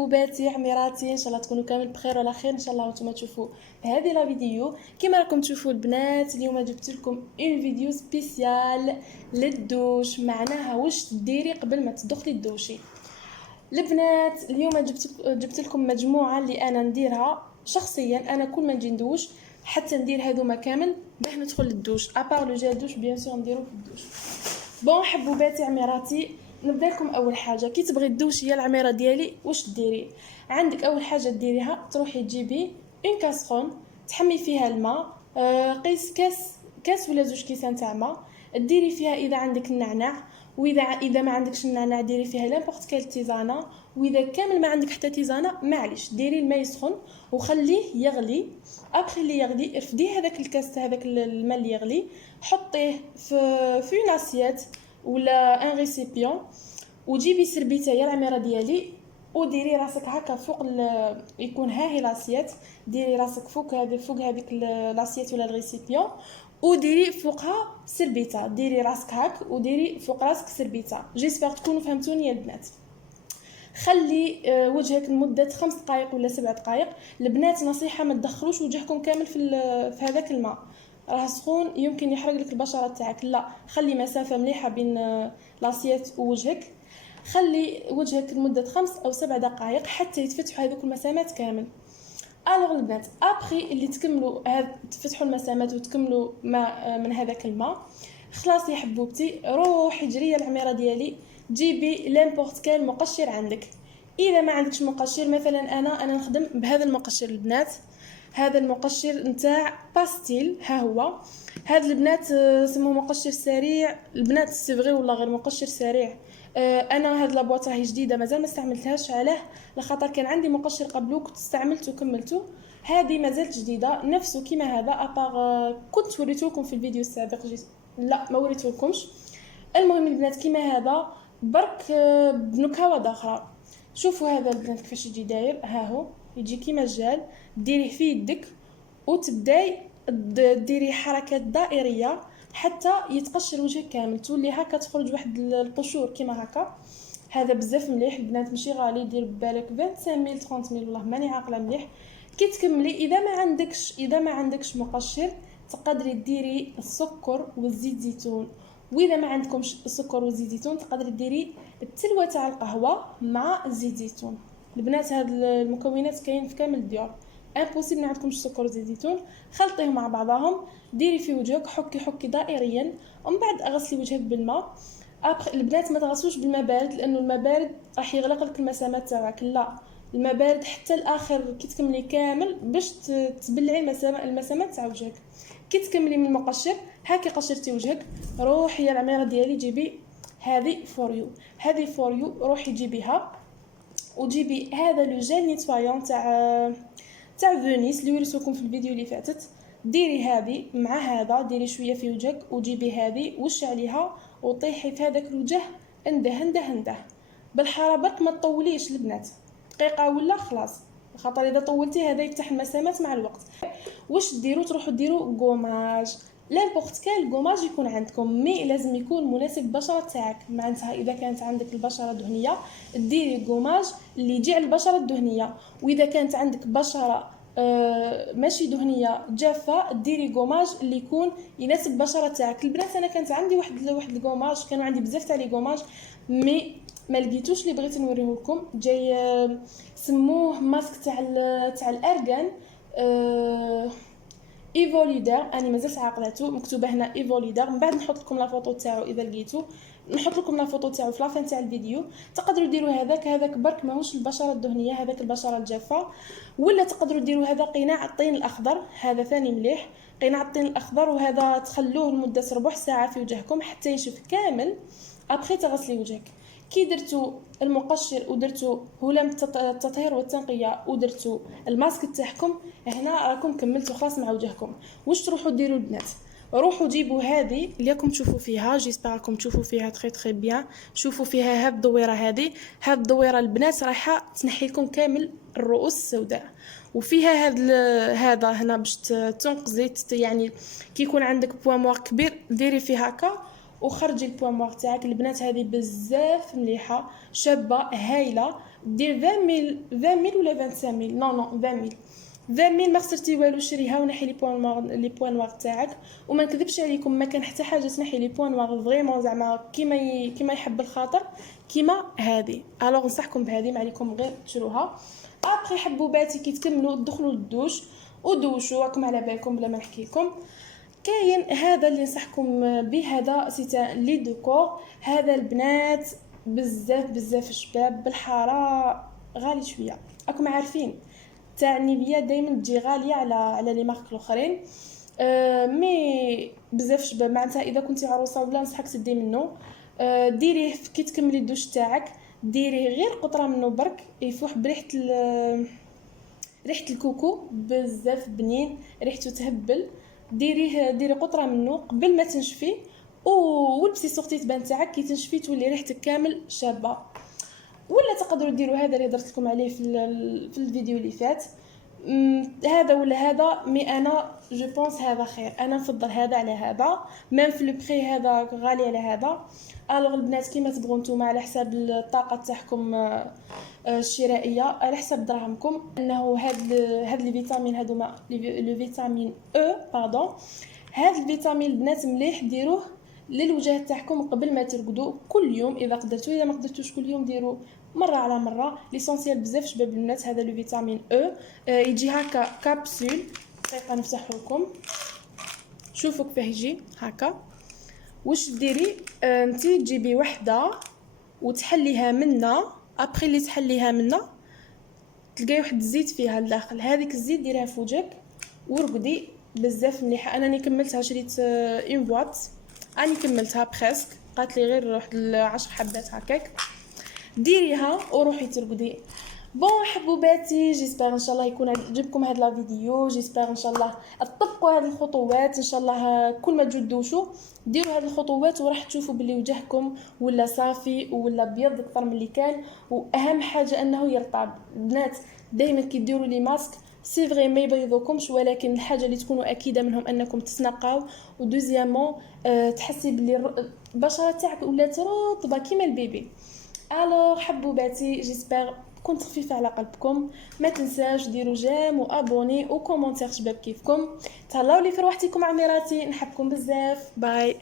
حبوباتي عميراتي، ان شاء الله تكونوا كامل بخير وعلى خير ان شاء الله وانتم تشوفوا هذه لا فيديو. كما راكم تشوفوا البنات، اليوم جبت لكم اون فيديو سبيسيال للدوش، معناها واش ديري قبل ما تدخلي الدوشي. البنات اليوم جبت لكم مجموعه اللي انا نديرها شخصيا. انا كل ما نجي ندوش حتى ندير هذوما كامل باه ندخل للدوش، ابار لو جيل دوش بيان سور نديرو في الدوش. بون حبوباتي عميراتي، نبدا لكم. اول حاجه كي تبغي تدوشي العميره ديالي واش ديري؟ عندك اول حاجه ديريها تروحي تجيبي اون كاسرون تحمي فيها الماء، قيس كاس ولا زوج كيسان تاع ماء، ديري فيها اذا عندك النعناع، واذا ما عندكش النعناع ديري فيها لامبورط كال تيزانه، واذا كامل ما عندك حتى تيزانه معليش ديري الماء يسخن وخليه يغلي. ابخي اللي يغلي ارفدي هذاك الكاس تاع هذاك الماء اللي يغلي، حطيه في اون اسيات ولا ان ريسيبيون، وجيبي سربيته يا العميره ديالي وديري راسك هكا فوق يكون هاهي لاسيات، ديري راسك فوق هذيك لاسيات ولا الريسيبيون، وديري فوقها سربيته، ديري راسك هاك وديري فوق راسك سربيته. جيسبر تكونوا فهمتوني يا البنات. خلي وجهك لمده 5 دقائق ولا 7 دقائق. البنات نصيحه ما تدخلوش وجهكم كامل في هذاك الماء، راه سخون يمكن يحرق لك البشره تاعك. لا، خلي مسافه مليحه بين لاسيات ووجهك، خلي وجهك لمده 5 أو 7 دقائق حتى يتفتحوا هذوك المسامات كامل. الوغ البنات ابخي اللي تكملوا تفتحوا المسامات وتكملوا من هذاك الماء، خلاص يا حبوبتي روحي جري العميره ديالي جيبي لامبورط كال مقشر عندك. اذا ما عندكش مقشر، مثلا انا نخدم بهذا المقشر البنات، هذا المقشر نتاع باستيل، ها هو هذا البنات سموه مقشر سريع. البنات سي والله غير مقشر سريع. انا هاد لابواط راهي جديده مازال ما استعملتهاش، علاه؟ لخاطر كان عندي مقشر قبلو كنت استعملته وكملته، هذه مازالت جديده نفسه كيما هذا. ابار كنت وريتلكم في الفيديو السابق، لا ما وريتلكمش. المهم البنات كيما هذا برك بنكهه اخرى. شوفوا هذا البنات كيفاش يجي داير، ها هو يجي كيما الجال، ديريه في يدك وتبداي ديري حركات دائريه حتى يتقشر وجهك كامل، تولي هكا تخرج واحد القشور كيما هكا. هذا بزاف مليح البنات، ماشي غالي، دير بالك 25 30 والله ماني عاقله مليح. كي تكملي اذا ما عندكش مقشر تقدري ديري السكر والزيت زيتون، واذا ما عندكمش السكر والزيت زيتون تقدري ديري التلوه تاع القهوه مع الزيت زيتون. البنات هاد المكونات كاين في كامل الديور، امبوسيبل ما عندكمش سكر وزيت زيتون، خلطيهم مع بعضهم، ديري في وجهك حكي دائريا، ومن بعد اغسلي وجهك بالماء. البنات ما تغسلوش بالماء بارد لانه الماء بارد راح يغلق لك المسامات تاعك، لا الماء بارد حتى الاخر كي تكملي كامل باش تبلعي المسامات تاع وجهك. كي تكملي من المقشر هاكي قشرتي وجهك، روحي يا العميره ديالي جيبي هذه فور يو روحي جيبيها، وجيبي هذا لو جيل نيتوايون تاع فينيس اللي وريتكم في الفيديو اللي فاتت، ديري هذه مع هذا، ديري شويه في وجهك وجيبي هذه وش عليها وطيحي في هذاك الوجه، انده بالحاره برك ما تطوليش البنات، دقيقه ولا خلاص، خاطر اذا طولتي هذا يفتح المسامات مع الوقت. واش ديروا؟ تروحوا ديروا غوماج، لامبورط كال غوماج يكون عندكم، مي لازم يكون مناسب البشره تاعك. معناتها اذا كانت عندك البشره دهنيه ديري غوماج اللي يجي على البشره الدهنيه، واذا كانت عندك بشره ماشي دهنيه جافه ديري غوماج اللي يكون يناسب البشره تاعك. البنات انا كانت عندي واحد الغوماج، كانوا عندي بزاف تاع لي غوماج مي ما لقيتوش اللي بغيت نوريه لكم. جاي سموه ماسك تاع الارغان ايفوليدر، انا مازال عاقلته مكتوبه هنا ايفوليدر. من بعد نحط لكم لا فوتو تاعو اذا لقيتو، نحط لكم لا فوتو تاعو في لافين تاع الفيديو. تقدروا ديروا هذاك برك ماهوش البشره الدهنيه، هذاك البشره الجافه، ولا تقدروا ديروا هذا قناع الطين الاخضر، هذا ثاني مليح قناع الطين الاخضر، وهذا تخلوه لمده ربع ساعه في وجهكم حتى ينشف كامل. ابخي تغسلي وجهك، كي درتو المقشر ودرتو هلام التطهير والتنقيه ودرتو الماسك تاعكم، هنا راكم كملتوا خلاص مع وجهكم. واش تروحوا ديروا البنات؟ روحوا جيبوا هذه اللي راكم تشوفوا فيها، جيسبر راكم تشوفوا فيها تري بيان، شوفوا فيها هاد الدويره هذه، هاد الدويره البنات رايحه تنحي لكم كامل الرؤوس السوداء، وفيها هذا هنا باش تنقزي، يعني كي يكون عندك بوان موار كبير ديري فيه هكا وخرجي البوان موار تاعك. البنات هذه بزاف مليحه شابه هايله، دير 20000 ولا 25000. نو 20000 ما خسرتي والو. شريها ونحي لي بوين نوار تاعك. وما نكذبش عليكم، ما كان حتى حاجه تنحي لي بوين نوار فريمون زعما كيما يحب الخاطر كيما هذه. الوغ نصحكم بهذه، ما عليكم غير تشروها. ابري حبوباتي كي تكملوا تدخلوا للدوش ودوشوا، راكم على بالكم بلا ما نحكي لكم. كاين هذا اللي نصحكم به، هذا سيتا لي دوكور. هذا البنات بزاف الشباب بالحاره غالي شويه، راكم عارفين تاع نيفيا دائما تجي غاليه على لي مارك الاخرين. مي بزاف شباب معناتها اذا كنتي عروسه ولا نصحك تدي منه. ديريه كي تكملي الدوش تاعك، ديريه غير قطره منه برك، يفوح بريحه ريحه الكوكو بزاف بنين، ريحته تهبل. ديري قطره منه قبل ما تنشفي، ولبسي سورتي تبان تاعك كي تنشفي تولي ريحتك كامل شابه. ولا تقدروا ديروا هذا اللي درت لكم عليه في الفيديو اللي فات، هذا ولا هذا. مي انا جو بونس هذا خير، انا نفضل هذا على هذا. ميم في لو بري هذا غالي على هذا. الوغ البنات كيما تبغوا نتوما على حساب الطاقه تاعكم الشرائيه، على حساب دراهمكم، انه هاد لي فيتامين هذوما لو فيتامين او باردون. هاد الفيتامين البنات مليح ديروه للوجه تاعكم قبل ما ترقدوا كل يوم اذا قدرتوا. اذا ما قدرتوش كل يوم ديروا مره على مره. ليسونسيال بزاف شباب البنات هذا لو فيتامين او. يجي هكا كابسول. دقيقه نفتحه لكم شوفوا كيفاه يجي هكا. واش ديري انت تجيبي وحده وتحليها منا. ابري اللي تحليها منا تلقاي واحد الزيت فيها لداخل، هذيك الزيت ديريها في وجهك ورقدي بزاف مليحه. انا كملتها، شريت اون بواط اني كملتها بريسك، بقات لي غير واحد 10 حبات هكاك. ديريها وروحي ترقدي. بون حبوباتي، جيسبر ان شاء الله يكون عجبكم هذا لا فيديو. جيسبر ان شاء الله تطبقوا هذه الخطوات. ان شاء الله كل ما تجدوشوا ديروا هذه الخطوات وراح تشوفوا باللي وجهكم ولا صافي ولا ابيض اكثر من اللي كان. واهم حاجه انه يرطب. بنات دائما كي ديروا لي ماسك سي فري ما يبيضوكمش، ولكن الحاجه اللي تكونوا اكيده منهم انكم تسنقاو. ودوزيامون تحسي باللي البشره تاعك ولات رطبه كيما البيبي. الوغ حبوباتي جيسبر كنت خفيفه على قلبكم. ما تنساش ديروا جيم وابوني وكومونتير شباب كيفكم. تهلاو لي في روحتكم عميراتي، نحبكم بزاف. باي.